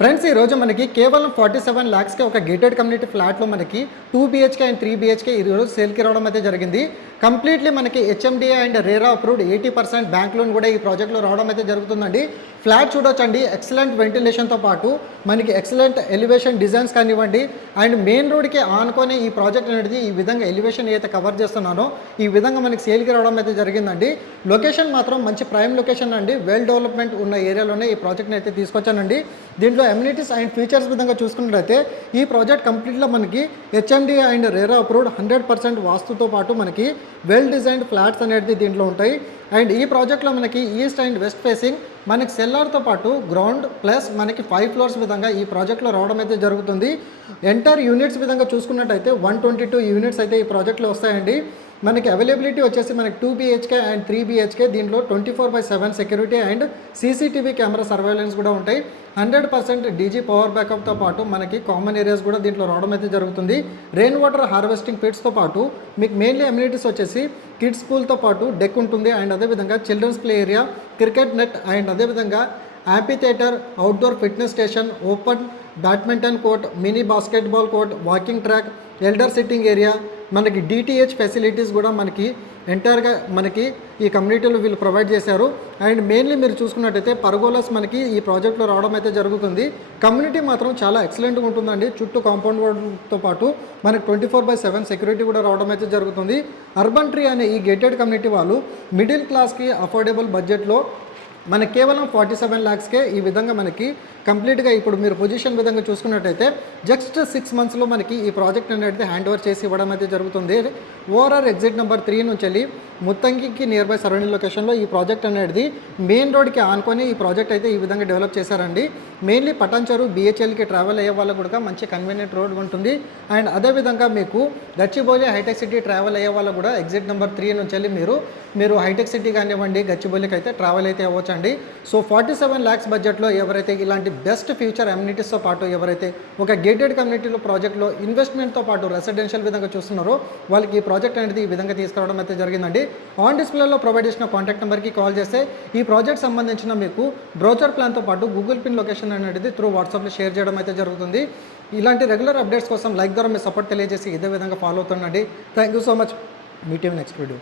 Friends ఈరోజు మనకి కేవలం 47 lakhsకి ఒక గేటెడ్ కమ్యూనిటీ ఫ్లాట్లో మనకి 2 BHK అండ్ 3 BHK ఈరోజు సేల్కి రావడం అయితే జరిగింది. కంప్లీట్లీ మనకి HMDA and RERA approved 80% bank loan కూడా ఈ ప్రాజెక్ట్లో రావడం అయితే జరుగుతుందండి. ఫ్లాట్ చూడొచ్చండి, ఎక్సలెంట్ వెంటిలేషన్తో పాటు మనకి ఎక్సలెంట్ ఎలివేషన్ డిజైన్స్ కానివ్వండి అండ్ మెయిన్ రోడ్కి ఆనుకొని ఈ ప్రాజెక్ట్ అనేది ఈ విధంగా ఎలివేషన్ ఏదైతే కవర్ చేస్తున్నానో ఈ విధంగా మనకి సేల్కి రావడం అయితే జరిగిందండి. లొకేషన్ మాత్రం మంచి ప్రైమ్ లొకేషన్ అండి, వెల్ డెవలప్మెంట్ ఉన్న ఏరియాలోనే ఈ ప్రాజెక్ట్ని అయితే తీసుకొచ్చానండి. దీంట్లో ఎమ్యూనిటీస్ అండ్ ఫీచర్స్ విధంగా చూసుకున్నట్లయితే ఈ ప్రాజెక్ట్ కంప్లీట్గా మనకి హెచ్ఎండి అండ్ రేరా అప్రూవ్డ్ 100% వాస్తుతో పాటు మనకి వెల్ డిజైన్డ్ ఫ్లాట్స్ అనేది దీంట్లో ఉంటాయి. అండ్ ఈ ప్రాజెక్ట్లో మనకి ఈస్ట్ అండ్ వెస్ట్ ఫేసింగ్ మనకి సెల్లార్తో పాటు గ్రౌండ్ ప్లస్ మనకి 5 floors విధంగా ఈ ప్రాజెక్ట్లో రావడం అయితే జరుగుతుంది. ఎంటర్ యూనిట్స్ విధంగా చూసుకున్నట్టయితే 122 యూనిట్స్ అయితే ఈ ప్రాజెక్ట్లో వస్తాయండి. మనకి అవైలబిలిటీ వచ్చేసి మనకి 2 BHK అండ్ 3 BHK దీంట్లో 24/7 security and CCTV camera surveillance కూడా ఉంటాయి. 100% డీజీ పవర్ బ్యాకప్తో పాటు మనకి కామన్ ఏరియాస్ కూడా దీంట్లో రావడం అయితే జరుగుతుంది. రెయిన్ వాటర్ హార్వెస్టింగ్ పిట్స్తో పాటు మీకు మెయిన్లీ అమ్యూనిటీస్ వచ్చేసి కిడ్స్ స్కూల్తో పాటు డెక్ ఉంటుంది అండ్ అదేవిధంగా children's play area, cricket net and అదేవిధంగా amphitheatre, outdoor fitness station, open badminton court, mini basketball court, walking track, elder sitting area, మనకి డిటిహెచ్ ఫెసిలిటీస్ కూడా మనకి ఎంటైర్గా మనకి ఈ కమ్యూనిటీలో వీళ్ళు ప్రొవైడ్ చేశారు. అండ్ మెయిన్లీ మీరు చూసుకున్నట్టయితే పర్గోలాస్ మనకి ఈ ప్రాజెక్ట్లో రావడం అయితే జరుగుతుంది. కమ్యూనిటీ మాత్రం చాలా ఎక్సలెంట్గా ఉంటుందండి. చుట్టూ కాంపౌండ్ వాల్తో పాటు మనకి 24/7 సెక్యూరిటీ కూడా రావడం అయితే జరుగుతుంది. అర్బన్ ట్రీ అనే ఈ గేటెడ్ కమ్యూనిటీ వాళ్ళు మిడిల్ క్లాస్కి అఫోర్డబుల్ బడ్జెట్లో మనకి కేవలం 47 lakhsకే ఈ విధంగా మనకి కంప్లీట్గా ఇప్పుడు మీరు పొజిషన్ విధంగా చూసుకున్నట్టయితే జస్ట్ 6 monthsలో మనకి ఈ ప్రాజెక్ట్ అనేది హ్యాండ్ ఓవర్ చేసి ఇవ్వడం అయితే జరుగుతుంది. ఓఆర్ఆర్ ఎగ్జిట్ నెంబర్ 3 నుంచి వెళ్ళి ముత్తంగికి నియర్ బై సరౌండింగ్ లొకేషన్లో ఈ ప్రాజెక్ట్ అనేది మెయిన్ రోడ్కి ఆనుకొని ఈ ప్రాజెక్ట్ అయితే ఈ విధంగా డెవలప్ చేశారండి. మెయిన్లీ పటాన్చెరు బిహెచ్ఎల్కి ట్రావెల్ అయ్యే వాళ్ళకు కూడా మంచి కన్వీనియంట్ రోడ్ ఉంటుంది. అండ్ అదేవిధంగా మీకు గచ్చిబౌలి హైటెక్ సిటీ ట్రావెల్ అయ్యే వాళ్ళకు కూడా ఎగ్జిట్ నెంబర్ 3 నుంచి వెళ్ళి మీరు హైటెక్ సిటీ కానివ్వండి గచ్చిబౌలికి అయితే ట్రావెల్ అయితే అవ్వచ్చు అండి. సో 47 lakhs బడ్జెట్లో ఎవరైతే ఇలాంటి బెస్ట్ ఫ్యూచర్ అమ్యూనిటీస్తో పాటు ఎవరైతే ఒక గేటెడ్ కమ్యూనిటీలో ప్రాజెక్ట్లో ఇన్వెస్ట్మెంట్తో పాటు రెసిడెన్షియల్ విధంగా చూస్తున్నారో వాళ్ళకి ఈ ప్రాజెక్ట్ అనేది ఈ విధంగా తీసుకురావడం అయితే జరిగిందండి. ఆన్ డిస్ప్లేలో ప్రొవైడ్ చేసిన కాంటాక్ట్ నెంబర్కి కాల్ చేస్తే ఈ ప్రాజెక్ట్ సంబంధించిన మీకు బ్రోచర్ ప్లాన్తో పాటు గూగుల్ పిన్ లొకేషన్ అనేది త్రూ వాట్సాప్లో షేర్ చేయడం అయితే జరుగుతుంది. ఇలాంటి రెగ్యులర్ అప్డేట్స్ కోసం లైక్ ద్వారా మీ సపోర్ట్ తెలియజేసి ఇదే విధంగా ఫాలో అవుతుండండి. Thank you so much. Meet you next video.